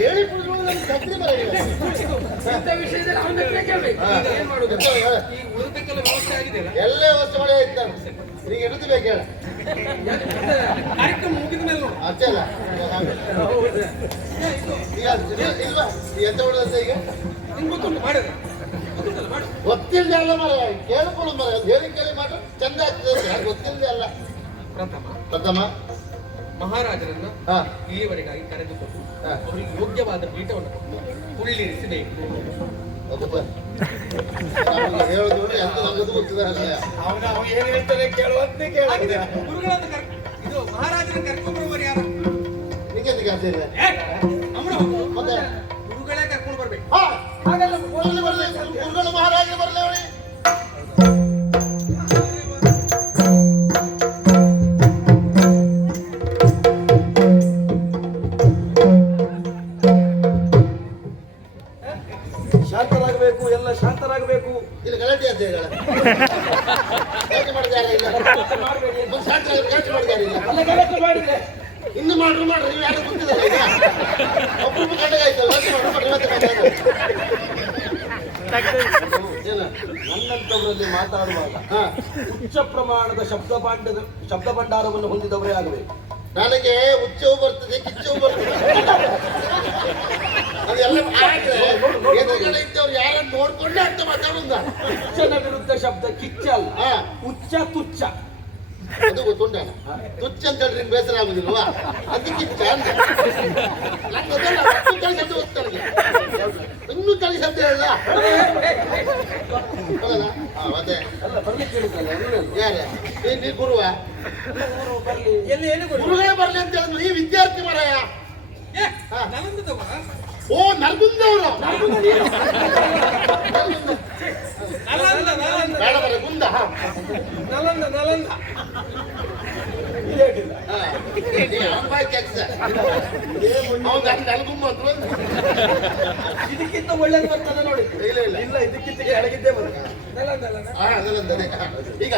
ಹೇಳಿ ವಿಷಯದಲ್ಲಿ ಅವನ. ಈಗ ಉಳಿದಕ್ಕೆಲ್ಲ ವ್ಯವಸ್ಥೆ ಆಗಿದೆಯಲ್ಲ ಎಲ್ಲ ವ್ಯವಸ್ಥೆ ಆಯ್ತು ನಾನು ಈಗ ಎಡುದು ಕಾರ್ಯಕ್ರಮ ಅಲ್ಲ ಎಂತ ಈಗ ಅಲ್ಲ ಮರ ಕೇಳ್ಕೊಳ್ಳು ಮರ ಹೇಳಿ ಕೇಳಿ ಮಾತ್ರ ಚಂದ ಆಗ್ತದೆ ಗೊತ್ತಿಲ್ಲದೆ ಅಲ್ಲ? ಪ್ರಥಮ ಪ್ರಥಮ. ಮಹಾರಾಜರನ್ನ ಹಾ. ಇಲ್ಲಿವರೆಗಾಗಿ ಕರೆದುಕೊಂಡು. ಅವರಿಗೆ ಯೋಗ್ಯವಾದ ಪೀಠವನ್ನು ಕೊಟ್ಟು ಕುಳ್ಳಿರಿಸಬೇಕು ಹೌದಪ್ಪ. ನಮ್ಗೆ ಹೇಳುದು ನೋಡಿ ಎಂತ ನಮ್ಮದು ಶಾಂತರಾಗಬೇಕು ಎಲ್ಲ ಶಾಂತರಾಗಬೇಕು. ಇಲ್ಲಿ ಗಲಾಟೆ ಅಂತ ಹೇಳ ಗಲಾಟೆ ಮಾಡಿದಾರ ಇಲ್ಲ? ಒಂದು ಶಾಂತ ಗಲಾಟೆ ಮಾಡಿದಾರ ಇಲ್ಲ? ಅಲ್ಲ ಗಲಾಟೆ ಮಾಡಿದ್ರೆ ಇನ್ನು ಮಾಡ್ರು ಮಾಡ್ರಿ ನೀವು ಯಾರು ಈಗ. ಗಲಾಟೆ? ನನ್ನಂತವರಲ್ಲಿ ಮಾತಾಡುವಾಗ ಉಚ್ಚ ಪ್ರಮಾಣದ ಶಬ್ದ ಭಾಂಡದ ಶಬ್ದ ಭಂಡಾರವನ್ನು ಹೊಂದಿದವರೇ ಆಗಬೇಕು. ನನಗೆ ಉಚ್ಚವು ಬರ್ತದೆ ಕಿಚ್ಚವು ಬರ್ತದೆ. ಅದೆಲ್ಲ ಆದ್ರೆ ಎದುರುಗಡೆ ಇದ್ದವ್ರು ಯಾರನ್ನು ನೋಡ್ಕೊಂಡೆ ಅಂತ ಮಾತಾಡುದ ಉಚ್ಚನ ವಿರುದ್ಧ ಶಬ್ದ ಕಿಚ್ಚ ಅಲ್ಲ. ಹಾ. ಉಚ್ಚ ತುಚ್ಚ. ಅದು ಗೊತ್ತುಂಟ? ತುಚ್ಚ ಅಂತ ಹೇಳಿದ್ರೆ ನಿಮ್ಗೆ ಬೇಸರ ಆಗುದಿಲ್ವಾ? ಅದು ಕಿಚ್ಚ ಅಂತ. ನಂಗೆ ಅದಲ್ಲ, ಹತ್ತು ತಲೆ ಶಬ್ದ ಗೊತ್ತು ಇನ್ನೂ ತಲೆ ಶಬ್ದ ಹೇಳಲ್ಲ? ಮತ್ತೆ? ಯಾರೇ ನೀ ನೀ ಗುರುವ? ಗುರುಗಳೇ ಬರ್ಲಿ. ಅಂತ ಹೇಳಿದ್ರು ಈ ವಿದ್ಯಾರ್ಥಿ ಮರಯ. ಏ, ಹಾ. ನಲಂದ ತಗೋ. ಓ ನಲ್ಗುಂದವರು ನಲಂದ ನಲಂದ ಬೇಡ ಬರ ಗುಂದ ನಲಂದ ನಲಂದ. ಇದಕ್ಕಿಂತ ಒಳ್ಳೇದು ಬರ್ತದೆ ನೋಡಿ. ಇಲ್ಲ ಇಲ್ಲ. ಇಲ್ಲ ಇದಕ್ಕಿಂತ ಕೆಳಗಿದ್ದೇ ಬರ್ತದೆ. ನಲಂದ ನಲಂದ. ಈಗ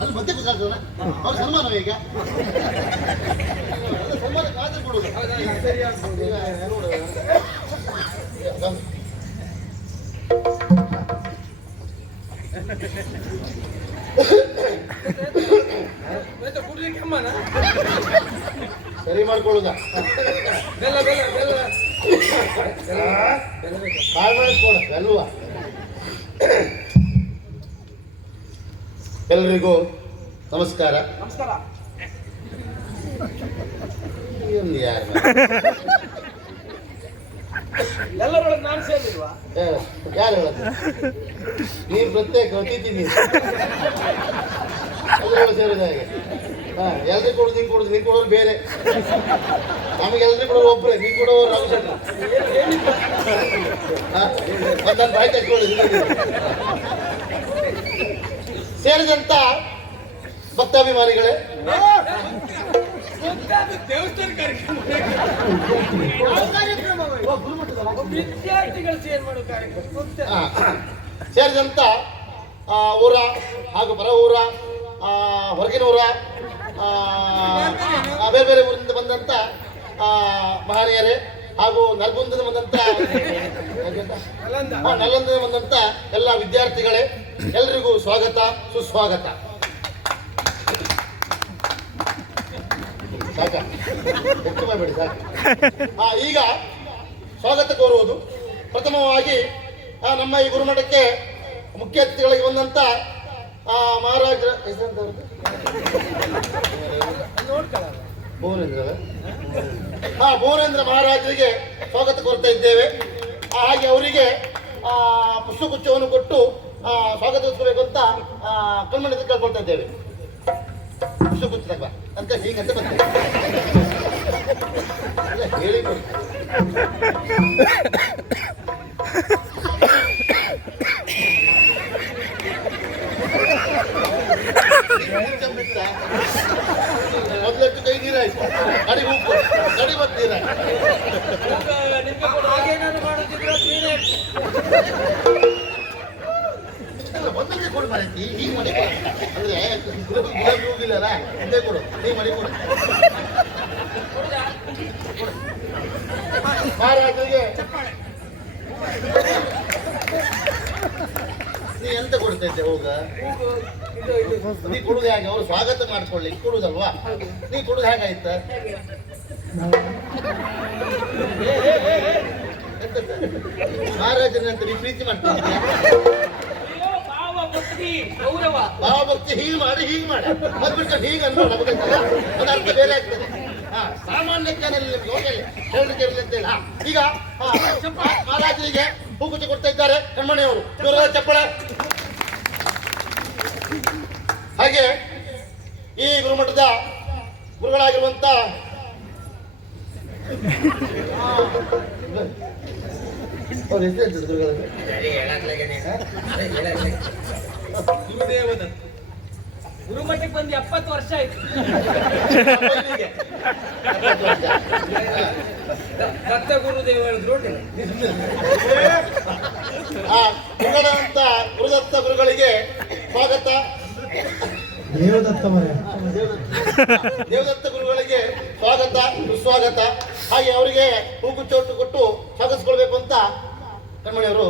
ಅಲ್ಲಿ ಮತ್ತೆ ಕೂತ್ಕೊಳ್ತಾನೆ ಅವ್ರ ಸನ್ಮಾನ ಈಗ ಅದು ಸನ್ಮಾನ ಖಾತ್ರಿ ಕೊಡುದು ಹೌದಾ ಸರಿ ಆಗ್ಬೋದು ಈಗ ನೋಡು. ಬನ್ನಿ. ಆಯ್ತಾ ಕುಡ್ಲಿಕ್ಕೆ ಅಮ್ಮನ ಸರಿ ಮಾಡ್ಕೊಳ್ಳುದ. ಬೆಲ್ಲ ಬೆಲ್ಲ ಬೆಲ್ಲ. ಕಾಳು ಮಾಡಿಸ್ಕೊಳ ಎಲ್ರಿಗೂ ನಮಸ್ಕಾರ. ನಮಸ್ಕಾರ. ಯಾರು? ಎಲ್ಲರೊಳಗೆ ನಾನು ಸೇರಿಲ್ವಾ? ಯಾರು ಹೇಳೋದು? ನೀವು ಪ್ರತ್ಯೇಕ ಅತಿಥಿ ನೀವು ಅದ್ರೊಳಗೆ ಸೇರಿದ ಹಾಗೆ. ಎಲ್ರಿಗೂ ಕೊಡುದು ನೀನ್ ಕೊಡುದು ನೀನ್ ಕೊಡೋರು ಬೇರೆ. ನಮಗೆ ಎಲ್ರಿಗೂ ಒಬ್ಬರೇ ನೀನ್ ಕೊಡೋರು ರಾಮಚಂದ್ರ. ನನ್ನ ಬಾಯಿ ತಕ್ಕೊಳ್ಳಿ ಸೇರಿದಂತ ಭಕ್ತಾಭಿಮಾನಿಗಳೇ. ಸೇರಿದಂತ ಊರ ಹಾಗೂ ಬರ ಊರ ಹೊರಗಿನ ಊರ ಬೇರೆ ಬೇರೆ ಊರಿಂದ ಬಂದಂತ ಆ, ಮಹನೀಯರೇ ಹಾಗೂ ನಲ್ಗುಂದದ ಬಂದಂತ ನಲಂದ ಬಂದಂಥ ಎಲ್ಲ ವಿದ್ಯಾರ್ಥಿಗಳೇ ಎಲ್ರಿಗೂ ಸ್ವಾಗತ ಸುಸ್ವಾಗತ. ಈಗ ಸ್ವಾಗತ ಕೋರುವುದು. ಪ್ರಥಮವಾಗಿ ನಮ್ಮ ಈ ಗುರುಮಠಕ್ಕೆ ಮುಖ್ಯ ಅತಿಥಿಗಳಿಗೆ ಬಂದಂತ ಆ, ಮಹಾರಾಜರ? ಭುವನೇಂದ್ರ ಹಾ ಭುವನೇಂದ್ರ ಮಹಾರಾಜರಿಗೆ ಸ್ವಾಗತ ಕೊಡ್ತಾ ಇದ್ದೇವೆ. ಹಾಗೆ ಅವರಿಗೆ ಆ, ಪುಷ್ಪಗುಚ್ಛವನ್ನು ಕೊಟ್ಟು ಆ, ಸ್ವಾಗತಿಸಬೇಕು ಅಂತ ಕಣ್ಮಣಿ ಕೇಳ್ಕೊಳ್ತಾ ಇದ್ದೇವೆ. ಪುಷ್ಪಗುಚ್ಛ ಅಂತ ಹೀಗಂತ ಹೇಳಿ ಕೊಡಿ. ಚಂಬಿತ್ತ? ಮೊದ್ಲತ್ತು ಕೈ ನೀರಾಯ್ತು ಕಡಿ ಉಪ್ಪು ಕಡಿ ಮತ್ತೆ ನೀರಾಯ್ತು ಒಂದೊಂದೇ ಕೊಡು ಮಾರೈತಿ ಈ ಮನೆ ಅಂದ್ರೆ ಗುಲಾಬಿ ಹೋಗಿಲ್ಲಲ್ಲ ಒಂದೇ ಕೊಡು ನೀ ಮನೆ ಕೊಡು ಕೊಡು. ಮಹಾರಾಜರಿಗೆ ಎಂತ ಕೊಡ್ತೈತೆ ಹೋಗ. ನೀ ಕೊಡುದು ಹೇಗೆ, ಅವ್ರು ಸ್ವಾಗತ ಮಾಡ್ಕೊಳ್ಳಿ ಕೊಡುದಲ್ವಾ? ನೀ ಕೊಡುದು ಹೇಗಾಯ್ತ? ಮಹಾರಾಜನಂತ ನೀ ಪ್ರೀತಿ ಭಾವ ಭಕ್ತಿ, ಹೀಗೆ ಮಾಡಿ ಹೀಗೆ ಮಾಡಿ. ಅದು ಹೀಗ ಹೀಗೆ ನಮಗಂತಲ್ಲ ಅದು ಬೇರೆ ಆಗ್ತದೆ. ಸಾಮಾನ್ಯ ನಿಮ್ಗೆ ಹೋಗಲಿ. ಹೇಳಲಿಕ್ಕೆ ಅಂತ ಈಗ ಮಹಾರಾಜರಿಗೆ ಹೂಗುಚ್ಚಿ ಕೊಡ್ತಾ ಇದ್ದಾರೆ. ಕಣ್ಮಣಿಯವರು ಚಪ್ಪಳೆ. ಹಾಗೆ ಈ ಗುರುಮಠದ ಗುರುಗಳಾಗಿರುವಂತ ಗುರುಮಠಕ್ಕೆ ಬಂದು ಎಪ್ಪತ್ತು ವರ್ಷ ಆಯ್ತು. ದತ್ತ ಗುರುದೇವ ಹೇಳಿದ್ರು ನೋಡಿ. ಆ ಗುರುಗಳಂತ ಗುರುದತ್ತ ಗುರುಗಳಿಗೆ ಸ್ವಾಗತ. ದೇವದತ್ತ ದೇವದತ್ತ ಗುರುಗಳಿಗೆ ಸ್ವಾಗತ, ಸುಸ್ವಾಗತ. ಹಾಗೆ ಅವರಿಗೆ ಹೂಗು ಚೋಟು ಕೊಟ್ಟು ಸ್ವಾಗತಿಸ್ಕೊಳ್ಬೇಕು ಅಂತ ಕಣ್ಮಣಿಯವರು.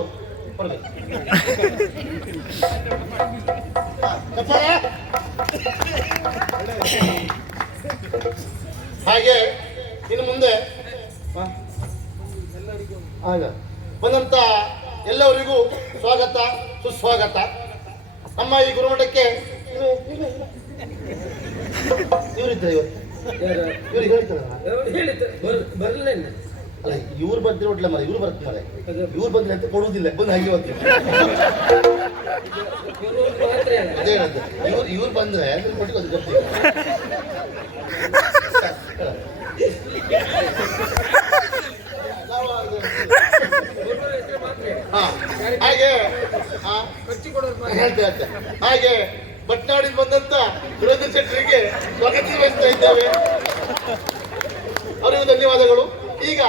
ಹಾಗೆ ಇನ್ನು ಮುಂದೆ ಆಗ ಬಂದಂತ ಎಲ್ಲವರಿಗೂ ಸ್ವಾಗತ, ಸುಸ್ವಾಗತ. ನಮ್ಮ ಈ ಗುರುಮಠಕ್ಕೆ ಯಾರು? ಇವ್ರಿಗೆ ಹೇಳ್ತಾರಲ್ಲ? ಅವ್ರು ಹೇಳಿದ್ದು? ಬರ್- ಬರ್ಲಿಲ್ಲ ಅಲ್ಲ ಇವ್ರು ಬಂದ್ರೆ ಒಡ್ಲ ಮರ ಇವ್ರು ಬರ್ತಾರೆ ಇವ್ರು ಬಂದ್ರೆ ಅಂತ ಕೊಡುವುದಿಲ್ಲ ಬಂದು ಹಾಗೆ ಹೋಗ್ತೀವಿ. ಅದೇ ಹೇಳದ್ದು ಇವ್ರು ಇವ್ರು ಬಂದ್ರೆ ಅದನ್ನ ಕೊಟ್ಟು ಅದು ಬರ್ತೀವಿ ಹಾಗೆ. ಹಾಗೆ. ಬಟ್ನಾಡಿಂದ ಬಂದಂತ ವಿರೋಧ ಶೆಟ್ಟರಿಗೆ ಸ್ವಾಗತ ವಹಿಸ್ತಾ ಇದ್ದೇವೆ. ಅವರಿಗೂ ಧನ್ಯವಾದಗಳು. ಈಗ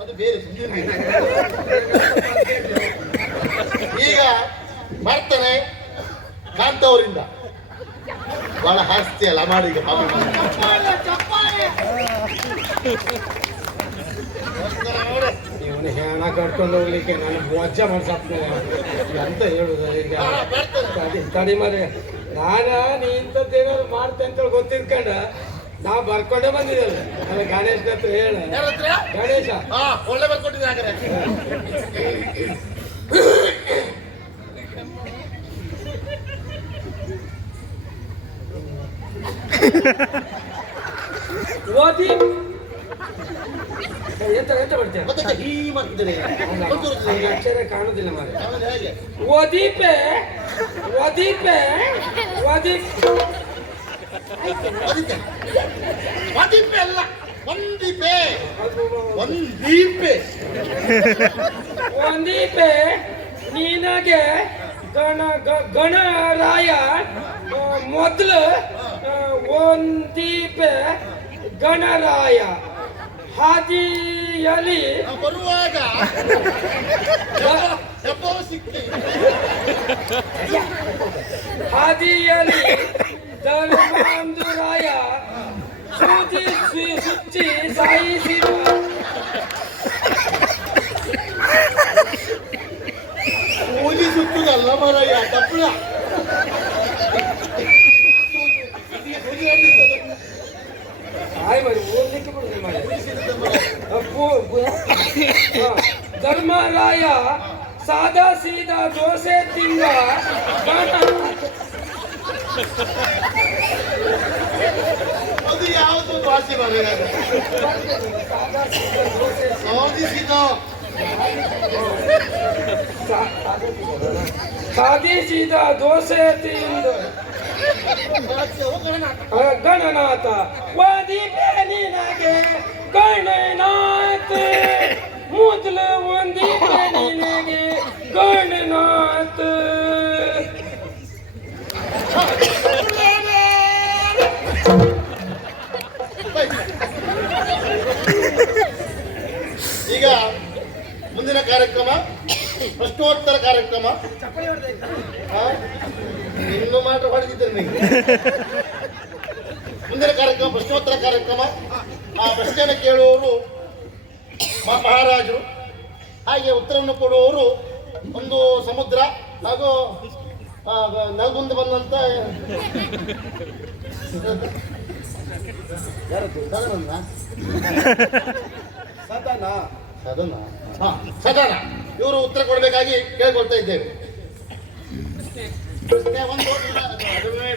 ಅದು ಬೇರೆ. ಈಗ ಮಾಡ್ತಾನೆ ಕಾಂತ ಅವರಿಂದ. ಬಹಳ ಹಾಸ್ತಿ ಅಲ್ಲ ಮಾಡಿ ಈಗ ಪಾಪ ಮಾಡಿ. ನೋಡು. ಇವನು ಹೆಣ ಕರ್ಕೊಂಡು ಹೋಗ್ಲಿಕ್ಕೆ ನಾನು ವಜ್ಜ ಮಾಡ್ಸಾಕ್ತೇನೆ ಎಂತ ಹೇಳುದು ಈಗ. ತಡಿ ತಡಿ ಮರೆ. ನಾನ ನೀ ಇಂಥದ್ದೇನಾದ್ರು ಮಾಡ್ತೆ ಅಂತ ಗೊತ್ತಿರ್ಕೊಂಡ ನಾ ಬರ್ಕೊಂಡೆ ಬಂದಿದ್ದಲ್ಲ. ನನ್ನ ಗಣೇಶನ ಹತ್ರ ಹೇಳ. ಗಣೇಶ. ಹಾ ಒಳ್ಳೆ ಓದಿ. ಎಂತ ಎಂತ ಗೊತ್ತಿರುತ್ತದೆ ಅಕ್ಷರ ಕಾಣುದಿಲ್ಲ ಮಾರೆ ಓದೀಪೆ ಓದೀಪ್ ಅದಕ್ಕೆ ಒಂದೀಪೆ ಅಲ್ಲ ಒಂದೀಪೆ. ಒಂದೀಪೆ. ಒಂದೀಪೆ ನಿನಗೆ ಗಣ ಗಣರಾಯ ಮೊದಲು ಒಂದೀಪೆ ಗಣರಾಯ. ಹಾದಿಯಲ್ಲಿ ನಾವು ಬರುವಾಗ ಎಪ್ಪೋ ಸಿಕ್ಕಿ ಹಾದಿಯಲ್ಲಿ ಧರ್ಮಾಂಧುರಾಯ ಧರ್ಮರಾಯ ಸಾದಾ ಸೀದಾ ದೋಸೆ ತಿಂಗ ಗಣ ಅದು ಯಾವುದು ಭಾಷೆ ಮರಯ್ಯ ಸಾದಾ ಸೀದಾ ದೋಸೆ ಸಾಧಿಸಿದ ಸಾದಿ ಸೀದಾ ದೋಸೆ ತಿಂದು ಆ, ಗಣನಾಥ ವಾದಿಪೆ ನಿನಗೆ ಗಣನಾಥ ಮೊದಲು ಒಂದಿಪೆ ನಿನಗೆ ಗಣನಾಥ ಈಗ ಮುಂದಿನ ಕಾರ್ಯಕ್ರಮ, ಪ್ರಶ್ನೋತ್ತರ ಕಾರ್ಯಕ್ರಮ? ಇನ್ನು ಮಾತ್ರ ಹೊಡೆದಿದ್ದೇನೆ ಮುಂದಿನ ಕಾರ್ಯಕ್ರಮ, ಪ್ರಶ್ನೋತ್ತರ ಕಾರ್ಯಕ್ರಮ. ಆ ಪ್ರಶ್ನೆಯನ್ನು ಕೇಳುವವರು ಮಹಾರಾಜರು. ಹಾಗೆ ಉತ್ತರವನ್ನು ಕೊಡುವವರು ಒಂದು ಸಮುದ್ರ ಹಾಗೂ ನೆಲಗುಂದ ಬಂದಂತ. ಸದನ. ಸದನ. ಹಾ ಸದನ. ಇವರು ಉತ್ತರ ಕೊಡಬೇಕಾಗಿ ಕೇಳ್ಕೊಳ್ತಾ ಇದ್ದೇವೆ. ಪ್ರಶ್ನೆ. ಒಂದು ಅದನ್ನೇ